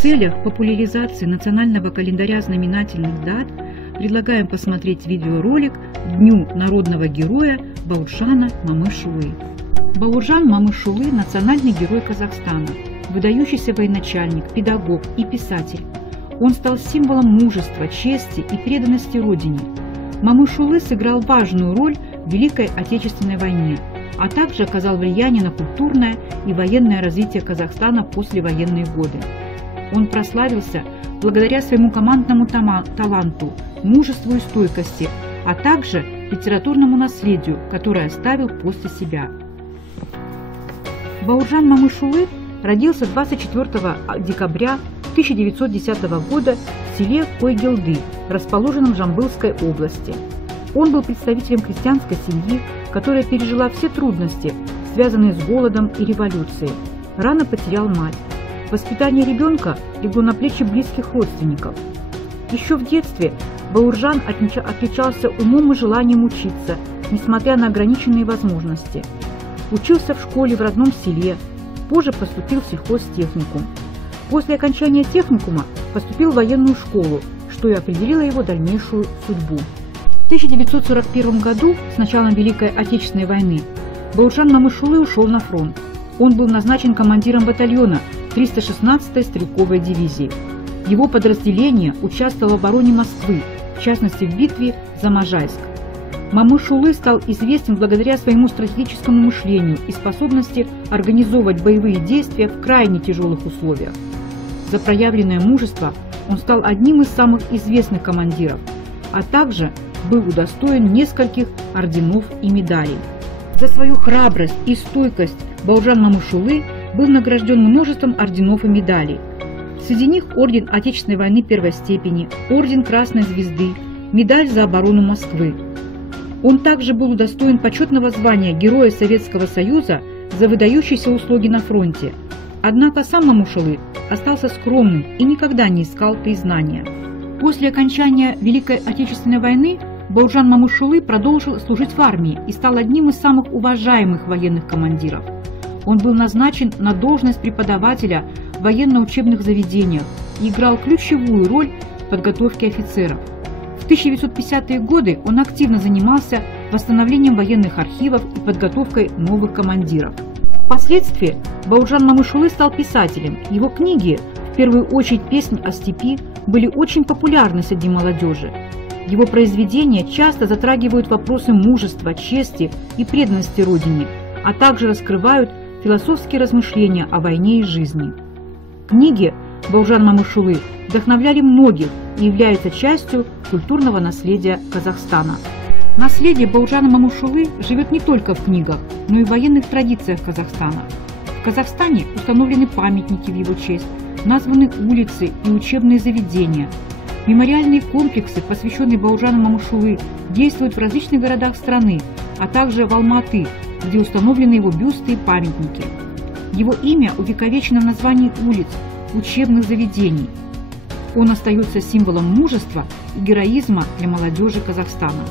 целях популяризации национального календаря знаменательных дат предлагаем посмотреть видеоролик к Дню народного героя Бауржана Мамышулы. Бауржан Мамышулы – национальный герой Казахстана, выдающийся военачальник, педагог и писатель. Он стал символом мужества, чести и преданности Родине. Мамышулы сыграл важную роль в Великой Отечественной войне, а также оказал влияние на культурное и военное развитие Казахстана в послевоенные годы. Он прославился благодаря своему командному таланту, мужеству и стойкости, а также литературному наследию, которое оставил после себя. Бауржан Мамышулы родился 24 декабря 1910 года в селе Койгелды, расположенном в Жамбылской области. Он был представителем крестьянской семьи, которая пережила все трудности, связанные с голодом и революцией. Рано потерял мать. Воспитание ребенка легло на плечи близких родственников. Еще в детстве Бауржан отличался умом и желанием учиться, несмотря на ограниченные возможности. Учился в школе в родном селе, позже поступил в сельхозтехникум. После окончания техникума поступил в военную школу, что и определило его дальнейшую судьбу. В 1941 году, с началом Великой Отечественной войны, Бауржан Мамышулы ушел на фронт. Он был назначен командиром батальона 316-й стрелковой дивизии. Его подразделение участвовало в обороне Москвы, в частности в битве за Можайск. Мамышулы стал известен благодаря своему стратегическому мышлению и способности организовывать боевые действия в крайне тяжелых условиях. За проявленное мужество он стал одним из самых известных командиров, а также был удостоен нескольких орденов и медалей. За свою храбрость и стойкость Бауржан Мамышулы был награжден множеством орденов и медалей. Среди них орден Отечественной войны первой степени, орден Красной Звезды, медаль за оборону Москвы. Он также был удостоен почетного звания Героя Советского Союза за выдающиеся услуги на фронте. Однако сам Мамышулы остался скромным и никогда не искал признания. После окончания Великой Отечественной войны Бауржан Мамышулы продолжил служить в армии и стал одним из самых уважаемых военных командиров. Он был назначен на должность преподавателя в военно-учебных заведениях и играл ключевую роль в подготовке офицеров. В 1950-е годы он активно занимался восстановлением военных архивов и подготовкой новых командиров. Впоследствии Бауржан Мамышулы стал писателем. Его книги, в первую очередь «Песнь о степи», были очень популярны среди молодежи. Его произведения часто затрагивают вопросы мужества, чести и преданности Родине, а также раскрывают философские размышления о войне и жизни. Книги Бауржан Мамышулы вдохновляли многих и являются частью культурного наследия Казахстана. Наследие Бауржана Мамышулы живет не только в книгах, но и в военных традициях Казахстана. В Казахстане установлены памятники в его честь, названы улицы и учебные заведения. Мемориальные комплексы, посвященные Бауржану Мамышулы, действуют в различных городах страны, а также в Алматы, где установлены его бюсты и памятники. Его имя увековечено в названии улиц, учебных заведений. Он остается символом мужества и героизма для молодежи Казахстана.